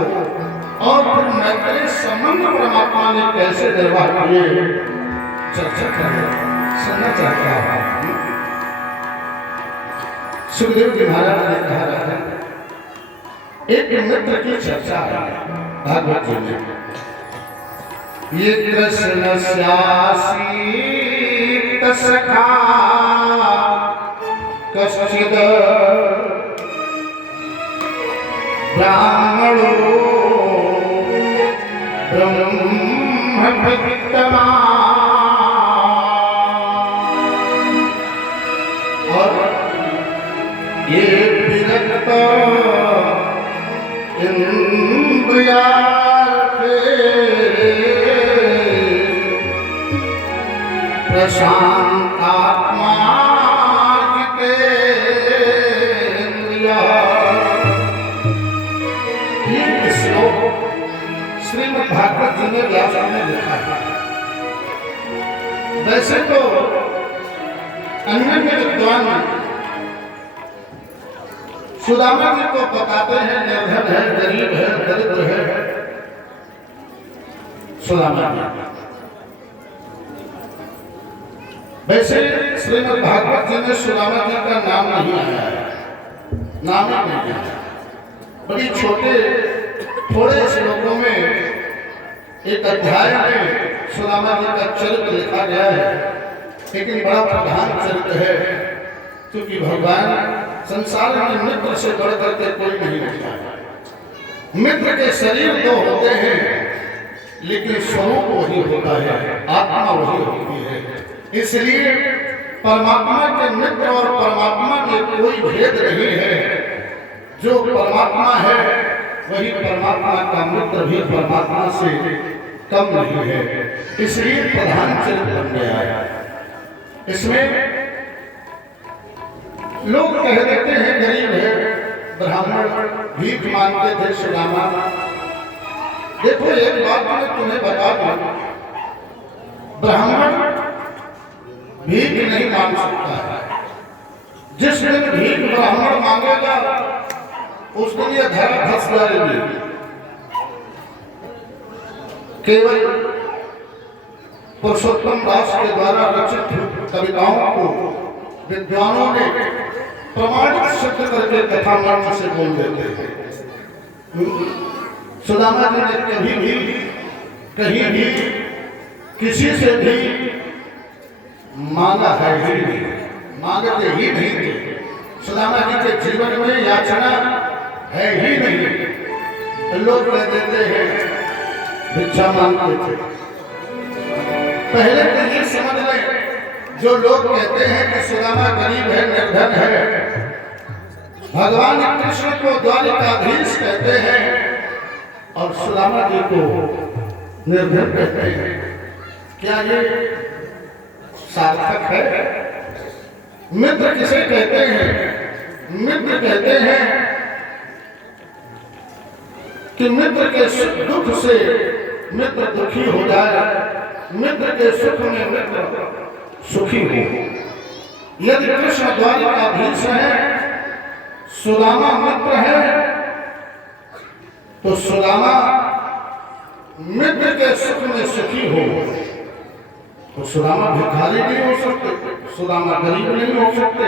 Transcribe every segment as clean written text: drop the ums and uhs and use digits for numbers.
को और फिर मैत्री संबंध परमात्मा ने कैसे निर्वाह किए चर्चा करें, सुनना चाहता हूं। सुखदेव जी महाराज ने कहा रहता एक मित्र की चर्चा है भागवत जी में। ये कृष्ण स्यासीत सखा कश्चिद ब्राह्मणो ब्रह्मवित्तमा और ये विरक्त इंद्रियार्थे प्रशांतात्मा जितेन्द्रिया। ये श्लोक श्रीमद् भागवत जी ने व्यास में लिखा है। वैसे तो अन्य विद्वान सुदामा जी को बताते हैं निर्धन है, गरीब है, दरिद्र है सुदामा जी। वैसे श्रीमद् भागवत जी में सुदामा जी का नाम नहीं आया है, नाम ही नहीं आया। बड़ी छोटे थोड़े श्लोकों में एक अध्याय में सुदामा जी का चरित्र लिखा गया है, लेकिन बड़ा प्रधान चरित्र है, क्योंकि भगवान संसार में मित्र से बढ़ करके कोई नहीं होता है। मित्र के शरीर तो होते हैं, लेकिन स्वरूप वही होता है, आत्मा वही होती है। इसलिए परमात्मा के मित्र और परमात्मा में कोई भेद नहीं है। जो परमात्मा है वही परमात्मा का मित्र भी परमात्मा से कम नहीं है। इसलिए प्रधान चरित्र बन गया है। इसमें लोग कह देते हैं गरीब है, ब्राह्मण भीख मांगते थे सुदामा। देखो एक बात मैं तुम्हें बता दूं, ब्राह्मण भीख नहीं मांग सकता है। जिस दिन भीख ब्राह्मण मांगेगा उस दिन यह धरा धस जाएगी। केवल पुरुषोत्तम दास के द्वारा रचित कविताओं को विद्वानों ने प्रमाणित सिद्ध करके कथा मंच से बोल देते हैं। सुदामा जी ने कभी भी कहीं भी किसी से भी मांगा है ही नहीं, मांगते ही नहीं थे। सुदामा जी के जीवन में याचना है ही नहीं। लोग कह देते हैं भिक्षा मांगते थे। पहले तो ये समझ लें, जो लोग कहते हैं कि सुदामा गरीब है, निर्धन है, भगवान कृष्ण को द्वारिकाधीश कहते हैं और सुदामा जी को निर्धन कहते हैं। क्या ये सार्थक है? मित्र किसे कहते हैं? मित्र कहते हैं कि मित्र के दुख से मित्र दुखी हो जाए, मित्र के सुख में मित्र सुखी हो। यदि कृष्ण द्वारिकाधीश है, सुदामा मित्र है, तो सुदामा मित्र के सुख में सुखी हो। तो सुदामा भिखारी नहीं हो सकते, सुदामा गरीब नहीं हो सकते,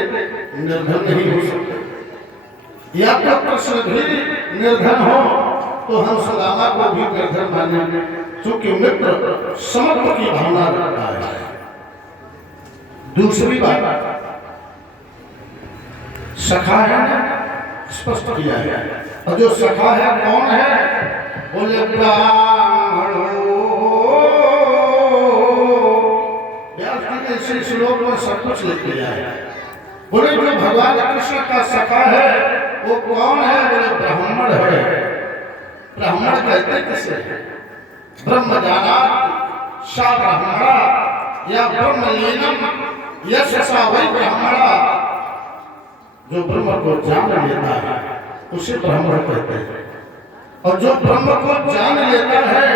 निर्धन नहीं हो सकते। या तो कृष्ण भी निर्धन हो तो हम सुदामा को भी निर्धन मानेंगे, क्योंकि मित्र समत्व की भावना रखता है। दूसरी बात सखा है, स्पष्ट किया है। और जो सखा है कौन है? बोले ब्राह्मणो। व्यास जी ने इसी श्लोक में सब कुछ लिख लिया है। बोले जो भगवान कृष्ण का सखा है वो कौन है? बोले ब्राह्मण है। ब्राह्मण कहते किसे? ब्रह्म जाना सा ब्राह्मणा या ब्रह्म लीनम यशसा वही ब्राह्मणा। जो ब्रह्म को जान लेता है उसे ब्राह्मण कहते हैं। और जो ब्रह्म को जान लेता है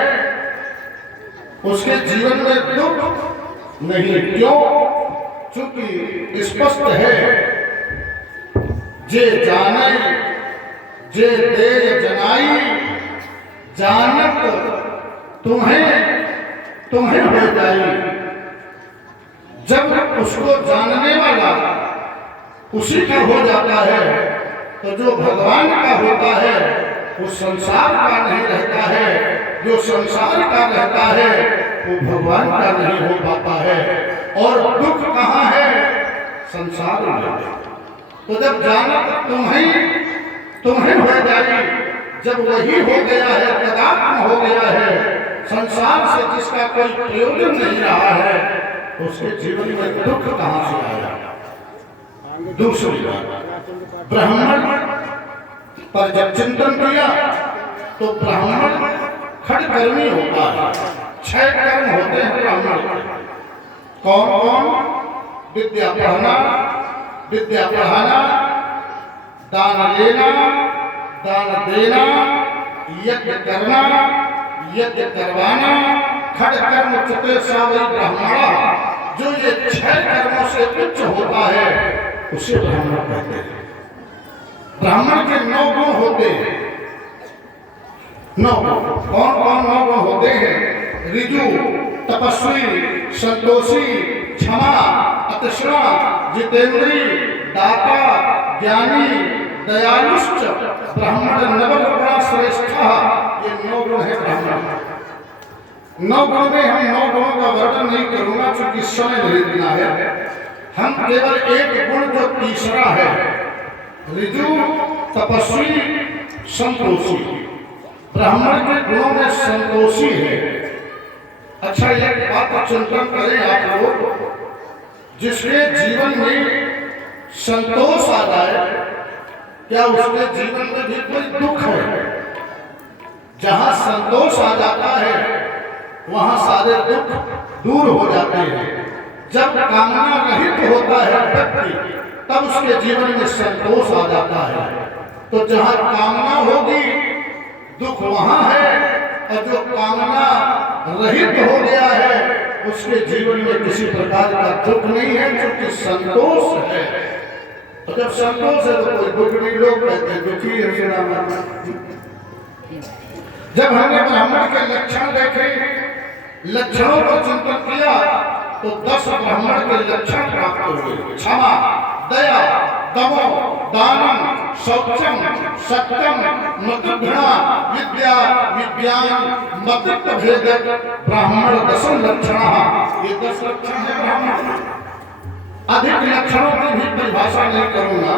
उसके जीवन में दुख नहीं। क्यों? चूंकि स्पष्ट है जे जाने जे दे जनाई जानत तुम्हें तुम्हें हो जाए। जब उसको जानने वाला उसी का हो जाता है तो जो भगवान का होता है वो संसार का नहीं रहता है, जो संसार का रहता है वो भगवान का नहीं हो पाता है। और दुख कहाँ है? संसार में। तो जब जानत तुम्हें हो जाए, जब वही हो गया है, तदात्म हो गया है, संसार से जिसका कोई प्रयोजन नहीं रहा है, उसके जीवन में दुख कहाँ से आया? दूसरी बात, ब्राह्मण पर जब चिंतन किया तो ब्राह्मण खड़कर्मी होता है। 6 कर्म होते हैं ब्राह्मण के। कौन कौन? विद्या पढ़ना, विद्या पढ़ाना, दान लेना, दान देना, यज्ञ करना, यज्ञ करवाना, खड़कर्म चिकित्सा ब्राह्मणा। जो ये 6 कर्मों से उच्च होता है उसे ब्राह्मण कहते हैं। ब्राह्मण के 9 गुण होते हैं। 9 कौन कौन 9 गुण होते हैं? ऋजु, तपस्वी, संतोषी, क्षमा, अतृष्णा, जितेंद्री, दाता, ज्ञानी, दयालुश्च, ब्राह्मण नवगुणा श्रेष्ठा। ये 9 गुण है ब्राह्मण। 9 गुण में हम 9 गुणों का वर्णन नहीं करूंगा क्योंकि समय नहीं देना है। हम केवल एक गुण जो तीसरा है, ऋजु, तपस्वी, संतोषी। ब्राह्मण के गुणों में संतोषी है। अच्छा, एक बात चिंतन करें आप लोग, जिसके जीवन में संतोष आ जाए, क्या उसके जीवन में भी कोई दुख है? जहां संतोष आ जाता है वहां सारे दुख दूर हो जाते हैं। जब कामना रहित होता है व्यक्ति, तब उसके जीवन में संतोष आ जाता है। तो जहां कामना होगी दुख वहां है, और जो कामना रहित हो गया है उसके जीवन में किसी प्रकार का दुख नहीं है, क्योंकि संतोष है। तो जब संतोष है तो कोई दुख नहीं। लोग कहते हैं दुखी है। जब हमने ब्राह्मण के लक्षण देखे, लक्षणों पर चिंतन किया तो 10 ब्राह्मण के लक्षण प्राप्त हुए। क्षमा, दया, दमो, दानम, शौचम, सत्यम, मतृघृणा, विद्या, विज्ञान, मतित्व भेदक ब्राह्मण 10 लक्षण। ये 10 लक्षण है ब्राह्मण। अधिक लक्षणों की भी परिभाषा नहीं करूंगा,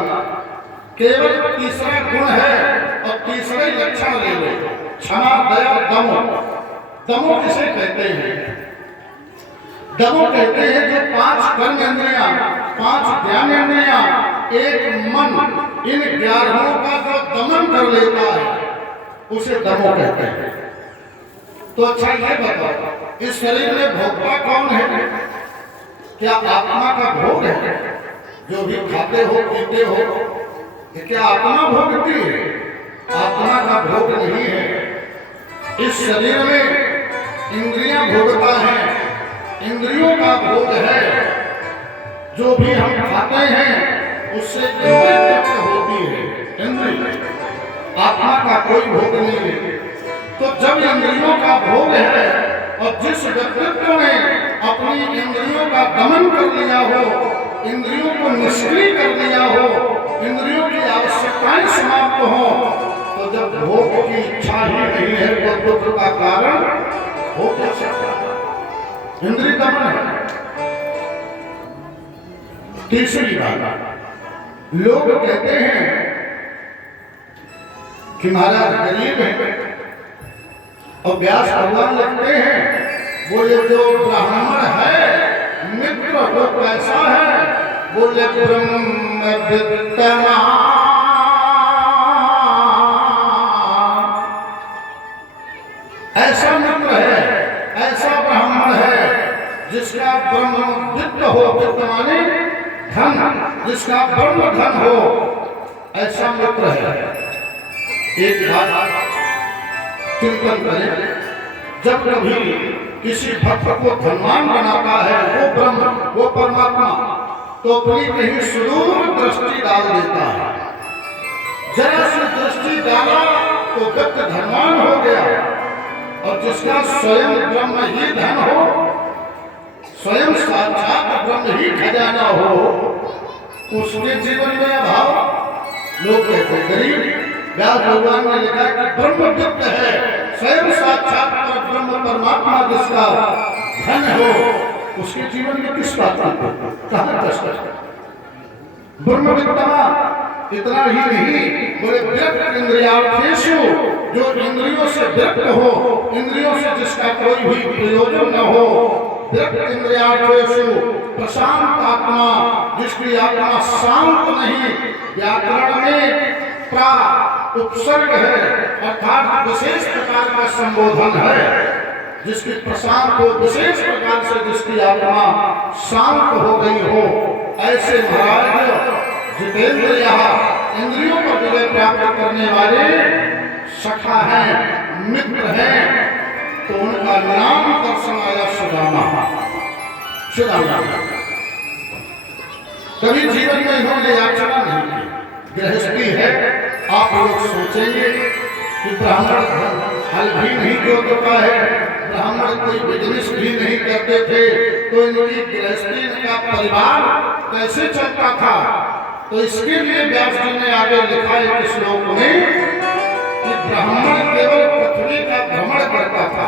केवल तीसरा गुण है और तीसरे लक्षण ले लो। क्षमा, दया, दमो। दमो किसे कहते हैं? दमो कहते हैं जो 5 कर्म इंद्रियां, 5 ज्ञान इंद्रियां, 1 मन, इन 11 का जो दमन कर लेता है उसे दमो कहते हैं। तो अच्छा ये बताओ, इस शरीर में भोक्ता कौन है? क्या आत्मा का भोग है? जो भी खाते हो पीते हो, ये क्या आत्मा भोगती है? आत्मा का भोग नहीं है। इस शरीर में इंद्रियां भोगता है, इंद्रियों का भोग है। जो भी हम खाते हैं उससे इंद्रिय तृप्त होती है। इंद्रिय, आत्मा का कोई भोग नहीं है। तो जब इंद्रियों का भोग है और जिस व्यक्तित्व ने अपनी इंद्रियों का दमन कर लिया हो, इंद्रियों को निष्क्रिय कर लिया हो, इंद्रियों की आवश्यकताएं समाप्त हो, तो जब भोग की इच्छा ही नहीं है तो दुख का कारण हो क्या सकता है? इंद्रिय दमन है। तीसरी बात, लोग कहते हैं कि महाराज गरीब है और व्यास भगवान लगते हैं, बोले जो ब्राह्मण है मित्र वो कैसा है? बोले ब्रह्म विद्यमान। ऐसा मित्र है, ऐसा ब्राह्मण है जिसका ब्रह्म वित्त हो, वित्त माने धन, जिसका ब्रह्म धन हो, ऐसा मित्र है। एक बात चिंतन करें, जब कभी किसी भक्त को धनवान बनाता है वो ब्रह्म, वो परमात्मा, तो अपनी कहीं सुदूर दृष्टि डाल देता है। जरा सी दृष्टि डाला तो व्यक्ति धनवान हो गया। जिसका स्वयं ब्रह्म ही धन हो, स्वयं साक्षात ब्रह्म ही खजाना हो, उसके जीवन में अभाव। लोग कहते गरीब। व्यास भगवान ने लिखा कि ब्रह्म वित्त है, स्वयं साक्षात पर ब्रह्म परमात्मा जिसका धन हो, उसके जीवन में किस बात का कहाँ कष्ट। ब्रह्म वित्तमा इतना ही नहीं, बोले विरक्त इंद्रियार्थेषु, जो इंद्रियों से विरक्त हो, इंद्रियों से जिसका कोई भी प्रयोजन न हो, विरक्त इंद्रियार्थेषु प्रशांत आत्मा, जिसकी आत्मा शांत नहीं। व्याकरण में प्रा उपसर्ग है, अर्थात विशेष प्रकार का संबोधन है। जिसकी प्रशांत हो, विशेष प्रकार से जिसकी आत्मा शांत हो गई हो, ऐसे महाराज जितेंद्र इंद्रियों पर विजय प्राप्त करने वाले सखा हैं, मित्र हैं। तो उनका नाम दर्शन आया सुदामा। सुदामा कभी जीवन में इन्होंने याचना नहीं की, गृहस्थी है। आप लोग सोचेंगे कि ब्राह्मण हल भी नहीं जोतता है, ब्राह्मण कोई बिजनेस भी नहीं करते थे, तो इनकी गृहस्थी, इनका परिवार कैसे चलता था। तो इसके लिए व्यास जी ने आगे लिखा है इस श्लोक में कि ब्राह्मण केवल पृथ्वी का भ्रमण करता था।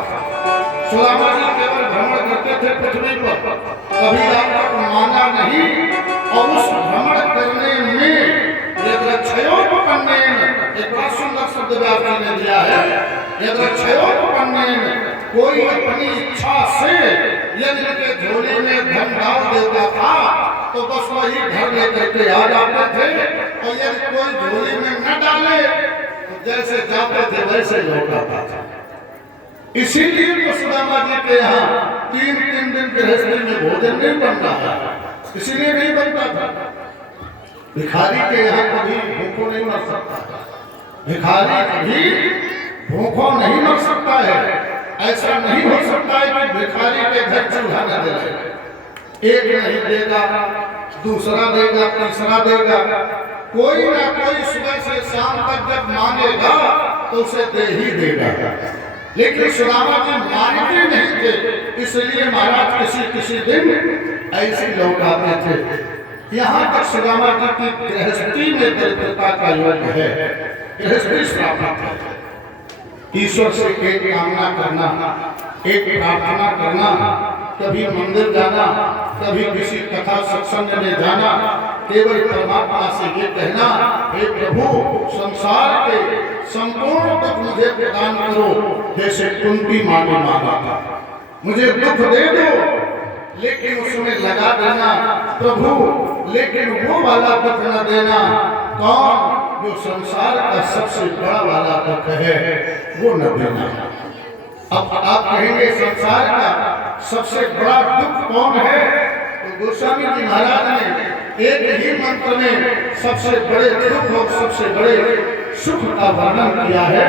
सुदामा जी केवल भ्रमण करते थे पृथ्वी पर, कभी आप तक माना नहीं। और उस भ्रमण करने में यद्रक्षयोपपन्नेन, एक बड़ा सुंदर शब्द व्यास जी ने दिया है, यद्रक्षयोपपन्नेन, कोई अपनी इच्छा से यदि उनके झोले में धन डाल देता था तो बस वही घर लेकर के आ जाते थे। और यदि कोई झोले में न डाले तो जैसे जाते थे वैसे लौट आता था। इसीलिए तो सुदामा जी के यहाँ 3-3 दिन गृहस्थी में भोजन नहीं बन रहा, इसीलिए नहीं बनता था। भिखारी के यहाँ कभी भूखों नहीं मर सकता, भिखारी कभी भूखों नहीं मर सकता है। ऐसा नहीं हो सकता है कि भिखारी के घर चूल्हा न जले, एक नहीं देगा, दूसरा देगा, तीसरा देगा, कोई ना कोई सुबह से शाम तक जब मांगेगा तो उसे दे ही देगा। लेकिन सुदामा जी मांगते नहीं थे, इसलिए महाराज किसी दिन ऐसे लोग आते थे। यहाँ तक सुदामा जी की गृहस्थी में दरिद्रता का योग है, गृहस्थी श्रापित है। ईश्वर से एक कामना करना, एक प्रार्थना करना, कभी मंदिर जाना, कभी किसी कथा सत्संग में जाना, केवल परमात्मा से ये कहना, हे प्रभु संसार के संपूर्ण दुख मुझे प्रदान करो, जैसे कुंती माँ ने मांगा था, मुझे दुख दे दो लेकिन उसमें लगा देना प्रभु, लेकिन वो वाला दुख न देना। कौन? जो संसार का सबसे बड़ा वाला दुख है वो न देना। अब आप कहेंगे संसार का सबसे बड़ा दुख कौन है? तो गोस्वामी जी महाराज ने एक ही मंत्र में सबसे बड़े दुख और सबसे बड़े सुख का वर्णन किया है।